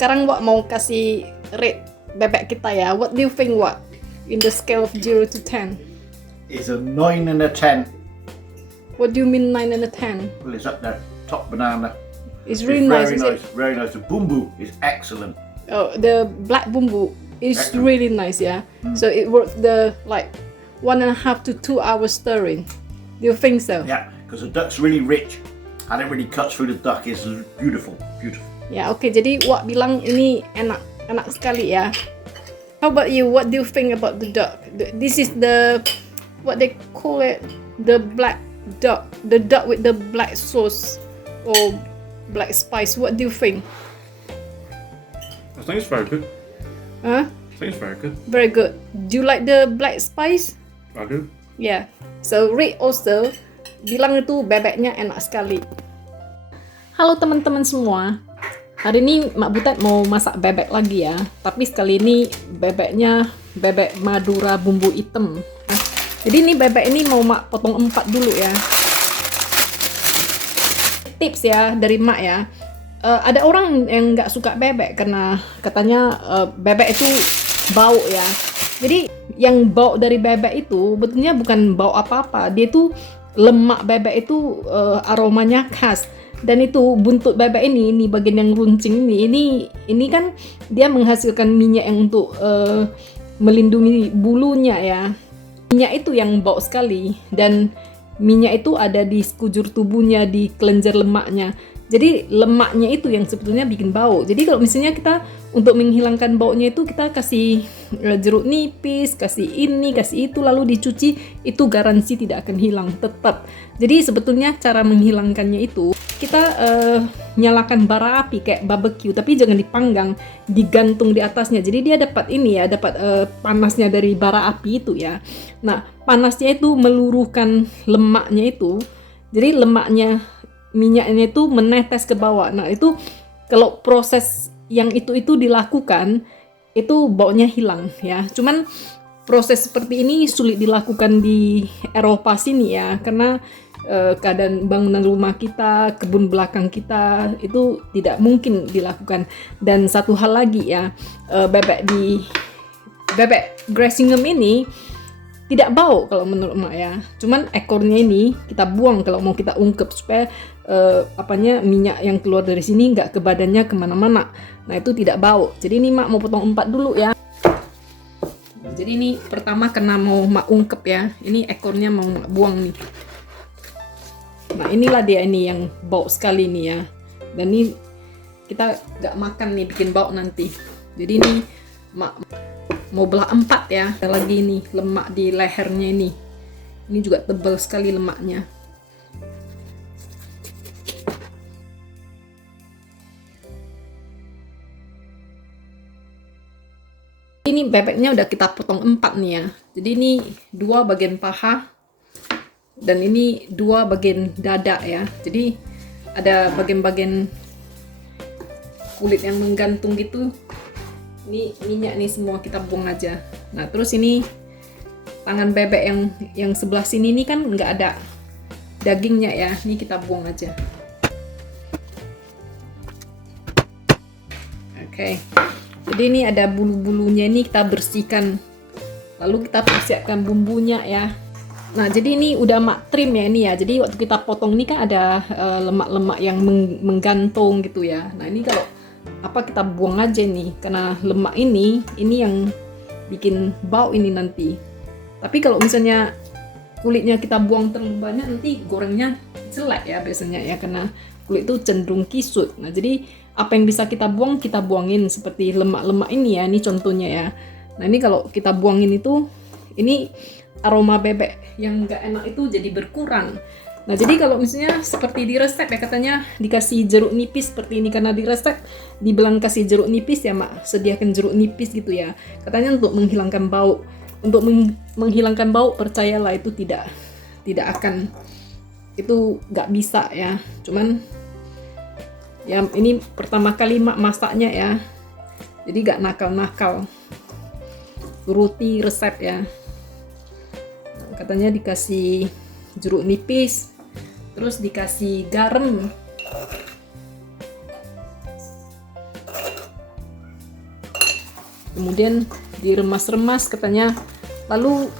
sekarang Wak mau kasih rate bebek kita ya. What do you think, Wak? In the scale of 0 to 10. It's a 9 and a 10. What do you mean 9 and a 10? Well, it's up there, top banana. It's really nice, very is it? nice, very nice. The bumbu is excellent. Oh, the black bumbu is Excellent. really nice, yeah. So it worth the like 1.5 to 2 hours stirring. Do you think so? Yeah, because the duck's really rich and it really cuts through the duck. It's beautiful, beautiful. Ya, oke. Jadi Wak bilang ini enak sekali ya. How about you? What do you think about the duck? This is the what they call it, the black duck, the duck with the black sauce or black spice. What do you think? I think it's very good. Huh? I think it's very good. Very good. Do you like the black spice? I do. Yeah. So Rick also bilang itu bebeknya enak sekali. Halo teman-teman semua. Hari ini Mak Butet mau masak bebek lagi ya. Tapi sekali ini bebeknya bebek Madura bumbu hitam. Jadi ini bebek ini mau Mak potong 4 dulu ya. Tips ya dari Mak ya. Ada orang yang nggak suka bebek karena katanya bebek itu bau ya. Jadi yang bau dari bebek itu betulnya bukan bau apa-apa. Dia itu lemak bebek itu aromanya khas. Dan itu buntut bebek ini bagian yang runcing ini kan dia menghasilkan minyak yang untuk melindungi bulunya ya. Minyak itu yang bau sekali dan minyak itu ada di sekujur tubuhnya, di kelenjar lemaknya. Jadi lemaknya itu yang sebetulnya bikin bau. Jadi kalau misalnya kita untuk menghilangkan baunya itu kita kasih jeruk nipis, kasih ini, kasih itu lalu dicuci, itu garansi tidak akan hilang tetap. Jadi sebetulnya cara menghilangkannya itu kita nyalakan bara api kayak barbecue tapi jangan dipanggang, digantung di atasnya. Jadi dia dapat ini ya, dapat panasnya dari bara api itu ya. Nah, panasnya itu meluruhkan lemaknya itu. Jadi lemaknya minyaknya itu menetes ke bawah. Nah, itu kalau proses yang itu dilakukan, itu baunya hilang ya. Cuman proses seperti ini sulit dilakukan di Eropa sini ya, karena keadaan bangunan rumah kita, kebun belakang kita itu tidak mungkin dilakukan. Dan satu hal lagi ya, bebek Gressingham ini tidak bau kalau menurut Mak ya. Cuman ekornya ini kita buang kalau mau kita ungkep supaya minyak yang keluar dari sini nggak ke badannya kemana-mana. Nah itu tidak bau. Jadi ini Mak mau potong 4 dulu ya. Jadi ini pertama karena mau Mak ungkep ya. Ini ekornya mau Mak buang nih. Nah inilah dia ini yang bau sekali nih ya. Dan ini kita nggak makan nih, bikin bau nanti. Jadi ini Mak mau belah 4 ya. Ada lagi nih lemak di lehernya ini. Ini juga tebal sekali lemaknya. Ini bebeknya udah kita potong 4 nih ya. Jadi ini 2 bagian paha dan ini 2 bagian dada ya. Jadi ada bagian-bagian kulit yang menggantung gitu. Ini minyak nih semua kita buang aja. Nah terus ini tangan bebek yang sebelah sini ini kan nggak ada dagingnya ya. Ini kita buang aja. Oke. Jadi ini ada bulu-bulunya, ini kita bersihkan. Lalu kita persiapkan bumbunya ya. Nah jadi ini udah Mak trim ya ini ya. Jadi waktu kita potong ini kan ada lemak-lemak yang menggantung gitu ya. Nah ini kalau kita buang aja nih, karena lemak ini yang bikin bau ini nanti. Tapi kalau misalnya kulitnya kita buang terlalu banyak, nanti gorengnya jelek ya biasanya ya, karena kulit itu cenderung kisut. Nah jadi apa yang bisa kita buangin seperti lemak-lemak ini ya, ini contohnya ya. Nah ini kalau kita buangin itu, ini aroma bebek yang nggak enak itu jadi berkurang. Nah jadi kalau misalnya seperti di resep ya, katanya dikasih jeruk nipis seperti ini, karena di resep dibilang kasih jeruk nipis ya Mak, sediakan jeruk nipis gitu ya. Katanya untuk menghilangkan bau. Untuk menghilangkan bau, percayalah itu tidak akan, itu nggak bisa ya. Cuman ya ini pertama kali Mak masaknya ya, jadi gak nakal-nakal, turuti resep ya. Katanya dikasih jeruk nipis, terus dikasih garam, kemudian diremas-remas katanya, lalu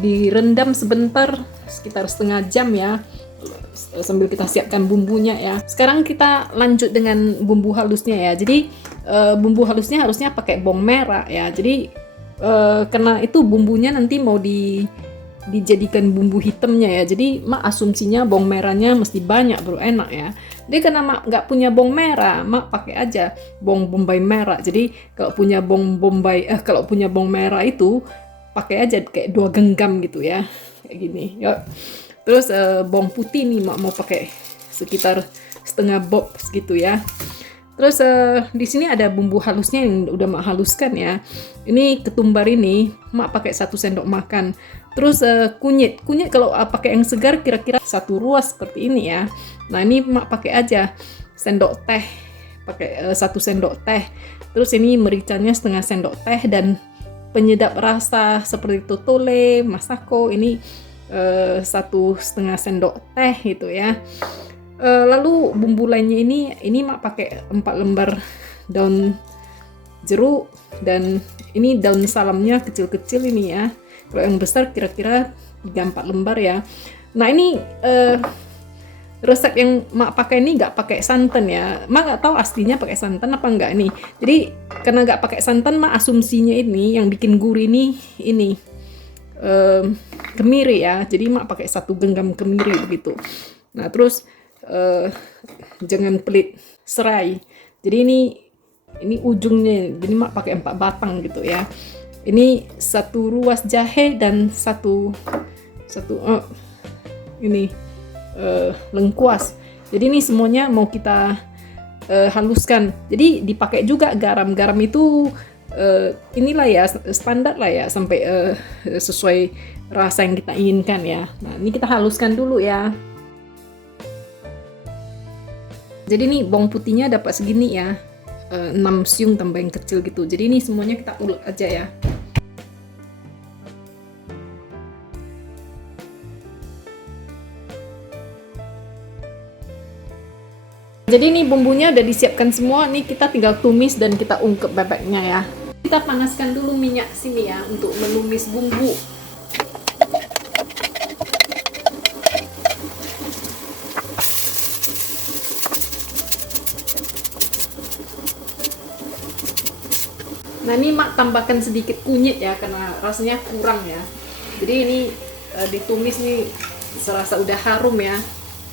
direndam sebentar sekitar setengah jam ya, sambil kita siapkan bumbunya ya. Sekarang kita lanjut dengan bumbu halusnya ya. Jadi bumbu halusnya harusnya pakai bawang merah ya. Jadi karena itu bumbunya nanti mau dijadikan bumbu hitamnya ya. Jadi mak asumsinya bawang merahnya mesti banyak baru enak ya. Jadi karena mak nggak punya bawang merah, mak pakai aja bawang bombay merah. Jadi kalau punya bawang merah itu pakai aja kayak 2 genggam gitu ya, kayak gini. Yuk. Terus bawang putih nih mak mau pakai sekitar setengah bob gitu ya. Terus di sini ada bumbu halusnya yang udah mak haluskan ya. Ini ketumbar ini mak pakai 1 sendok makan. Terus kunyit kalau pakai yang segar kira-kira 1 ruas seperti ini ya. Nah ini mak pakai aja sendok teh, pakai 1 sendok teh. Terus ini mericanya setengah sendok teh, dan penyedap rasa seperti totole, masako ini 1,5 sendok teh gitu ya. Lalu bumbu lainnya ini mak pakai 4 lembar daun jeruk, dan ini daun salamnya kecil-kecil ini ya. Kalau yang besar kira-kira 3-4 lembar ya. Nah ini resep yang mak pakai ini nggak pakai santan ya. Mak nggak tahu aslinya pakai santan apa enggak nih. Jadi karena nggak pakai santan, mak asumsinya ini yang bikin gurih ini kemiri ya. Jadi mak pakai 1 genggam kemiri begitu. Nah terus jangan pelit serai. Jadi ini ujungnya. Jadi mak pakai 4 batang gitu ya. Ini 1 ruas jahe dan satu lengkuas. Jadi ini semuanya mau kita haluskan. Jadi dipakai juga garam. Garam itu inilah ya standar lah ya, sampai sesuai rasa yang kita inginkan ya. Nah ini kita haluskan dulu ya. Jadi ini bawang putihnya dapat segini ya, 6 siung tambah yang kecil gitu. Jadi ini semuanya kita ulek aja ya. Jadi ini bumbunya udah disiapkan semua, nih kita tinggal tumis dan kita ungkep bebeknya ya. Kita panaskan dulu minyak sini ya untuk menumis bumbu. Nah ini mak tambahkan sedikit kunyit ya, karena rasanya kurang ya. Jadi ini ditumis nih serasa udah harum ya.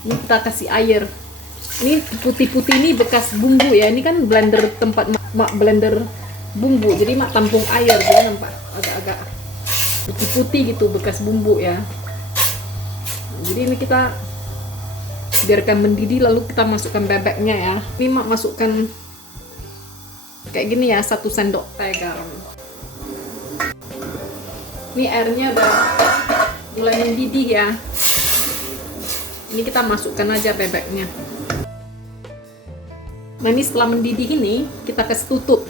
Ini kita kasih air. Ini putih-putih ini bekas bumbu ya. Ini kan blender, tempat mak blender bumbu. Jadi mak tampung air, jadi nampak agak-agak putih-putih gitu bekas bumbu ya. Jadi ini kita biarkan mendidih, lalu kita masukkan bebeknya ya. Ini mak masukkan kayak gini ya, 1 sendok teh garam. Ini airnya udah mulai mendidih ya. Ini kita masukkan aja bebeknya. Nah ini setelah mendidih ini kita kasih tutup,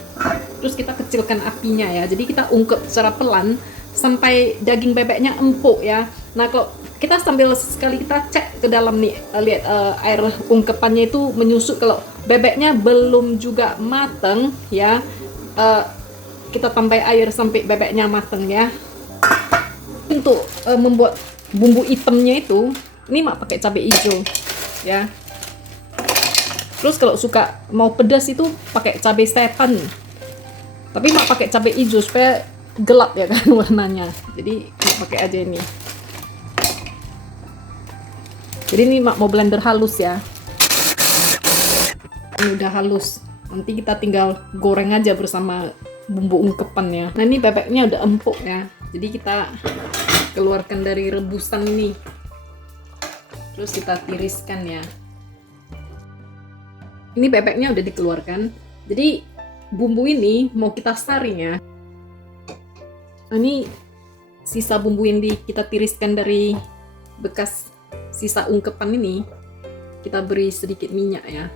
terus kita kecilkan apinya ya. Jadi kita ungkep secara pelan sampai daging bebeknya empuk ya. Nah kalau kita sambil sekali kita cek ke dalam nih, lihat air ungkepannya itu menyusut. Kalau bebeknya belum juga mateng ya, kita tambah air sampai bebeknya mateng ya. Untuk membuat bumbu hitamnya itu, ini mak pakai cabai hijau ya. Terus kalau suka mau pedas itu pakai cabai setan. Tapi mak pakai cabai hijau supaya gelap ya kan warnanya. Jadi mak pakai aja ini. Jadi ini mak mau blender halus ya. Ini udah halus. Nanti kita tinggal goreng aja bersama bumbu ungkepannya. Nah ini bebeknya udah empuk ya. Jadi kita keluarkan dari rebusan ini. Terus kita tiriskan ya. Ini bebeknya udah dikeluarkan. Jadi bumbu ini mau kita saring ya. Nah, ini sisa bumbu yang kita tiriskan dari bekas sisa ungkepan ini. Kita beri sedikit minyak ya.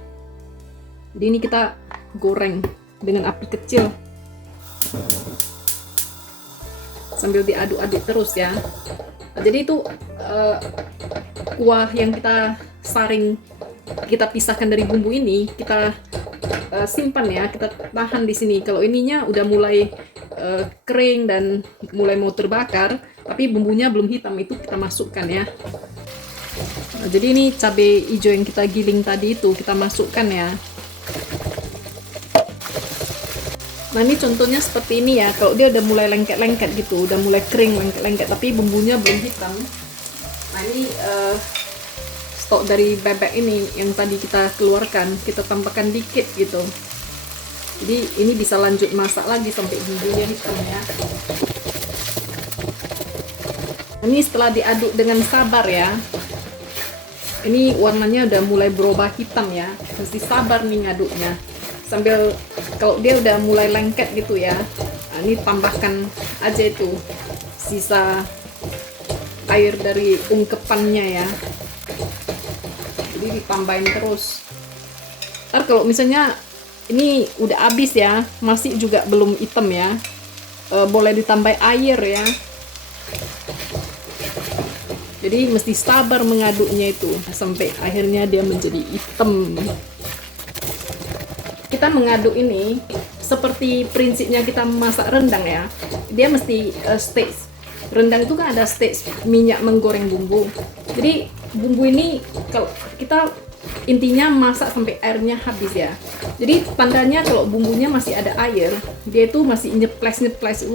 Jadi ini kita goreng dengan api kecil. Sambil diaduk-aduk terus ya. Nah, jadi itu kuah yang kita saring, kita pisahkan dari bumbu ini, kita simpan ya, kita tahan di sini. Kalau ininya udah mulai kering dan mulai mau terbakar, tapi bumbunya belum hitam, itu kita masukkan ya. Nah, jadi ini cabai hijau yang kita giling tadi itu kita masukkan ya. Nah ini contohnya seperti ini ya, kalau dia udah mulai lengket-lengket gitu, udah mulai kering lengket-lengket, tapi bumbunya belum hitam. Nah ini stok dari bebek ini yang tadi kita keluarkan, kita tambahkan dikit gitu. Jadi ini bisa lanjut masak lagi sampai bumbunya hitam ya. Ini setelah diaduk dengan sabar ya. Ini warnanya udah mulai berubah hitam ya. Mesti sabar nih ngaduknya. Sambil kalau dia udah mulai lengket gitu ya. Nah, ini tambahkan aja itu sisa air dari ungkepannya ya. Jadi ditambahin terus. Ntar kalau misalnya ini udah habis ya, masih juga belum hitam ya, boleh ditambah air ya. Jadi mesti sabar mengaduknya itu sampai akhirnya dia menjadi hitam. Kita mengaduk ini seperti prinsipnya kita masak rendang ya. Dia mesti stage. Rendang itu kan ada stage minyak menggoreng bumbu. Jadi bumbu ini kalau kita intinya masak sampai airnya habis ya. Jadi tandanya kalau bumbunya masih ada air, dia itu masih nyeples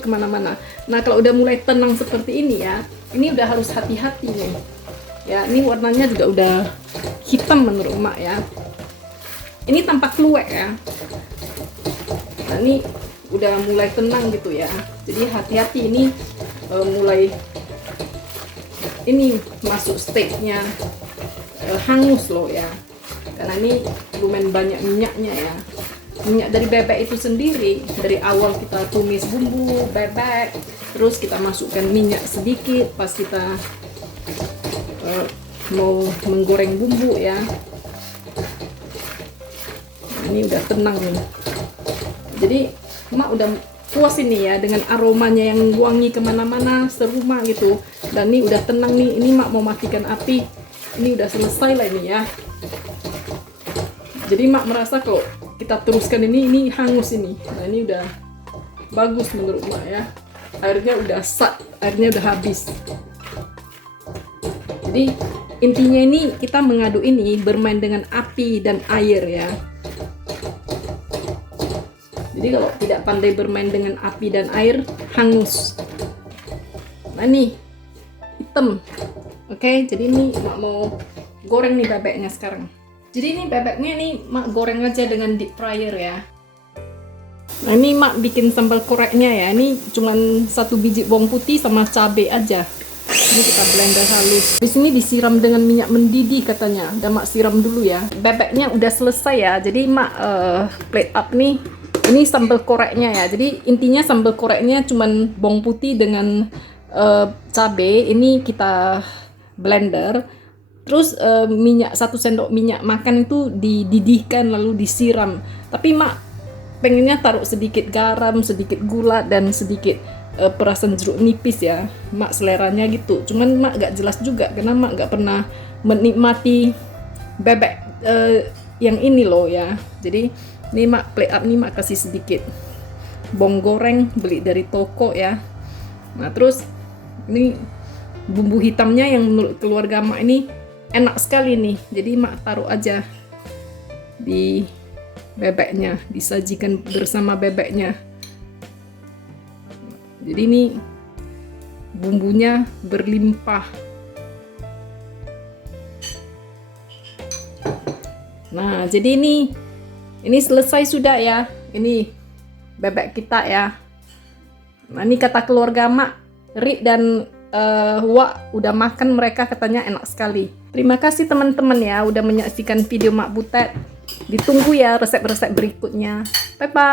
kemana-mana. Nah kalau udah mulai tenang seperti ini ya, ini udah harus hati-hati nih. Ya ini warnanya juga udah hitam menurut emak ya. Ini tampak keluar ya. Nah ini udah mulai tenang gitu ya. Jadi hati-hati ini mulai ini masuk stage-nya hangus loh ya, karena ini lumayan banyak minyaknya ya. Minyak dari bebek itu sendiri, dari awal kita tumis bumbu bebek, terus kita masukkan minyak sedikit pas kita mau menggoreng bumbu ya. Nah, ini udah tenang nih, jadi emak udah puas ini ya dengan aromanya yang wangi kemana-mana serumah gitu. Dan ini udah tenang nih, ini emak mau matikan api. Ini udah selesai lah ini ya. Jadi mak merasa kalau kita teruskan ini hangus ini. Nah ini udah bagus menurut mak ya. Airnya udah airnya udah habis. Jadi intinya ini kita mengaduk ini bermain dengan api dan air ya. Jadi kalau tidak pandai bermain dengan api dan air, hangus. Nah ini hitam. Oke, jadi ini mak mau goreng nih bebeknya sekarang. Jadi ini bebeknya nih mak goreng aja dengan deep fryer ya. Nah ini mak bikin sambal koreknya ya. Ini cuman 1 biji bawang putih sama cabai aja. Ini kita blender halus. Di sini disiram dengan minyak mendidih katanya. Udah mak siram dulu ya. Bebeknya udah selesai ya. Jadi mak plate up nih. Ini sambal koreknya ya. Jadi intinya sambal koreknya cuman bawang putih dengan cabai. Ini kita blender, terus minyak 1 sendok minyak makan itu dididihkan lalu disiram. Tapi mak pengennya taruh sedikit garam, sedikit gula dan sedikit perasan jeruk nipis ya. Mak seleranya gitu. Cuman mak gak jelas juga karena mak gak pernah menikmati bebek yang ini loh ya. Jadi ini mak plate up nih mak kasih sedikit bawang goreng beli dari toko ya. Nah terus ini bumbu hitamnya yang menurut keluarga mak ini enak sekali nih. Jadi mak taruh aja di bebeknya, disajikan bersama bebeknya. Jadi ini bumbunya berlimpah. Nah jadi ini selesai sudah ya. Ini bebek kita ya. Nah ini kata keluarga mak, Rik dan Wak udah makan, mereka katanya enak sekali. Terima kasih teman-teman ya udah menyaksikan video Mak Butet. Ditunggu ya resep-resep berikutnya. Bye bye.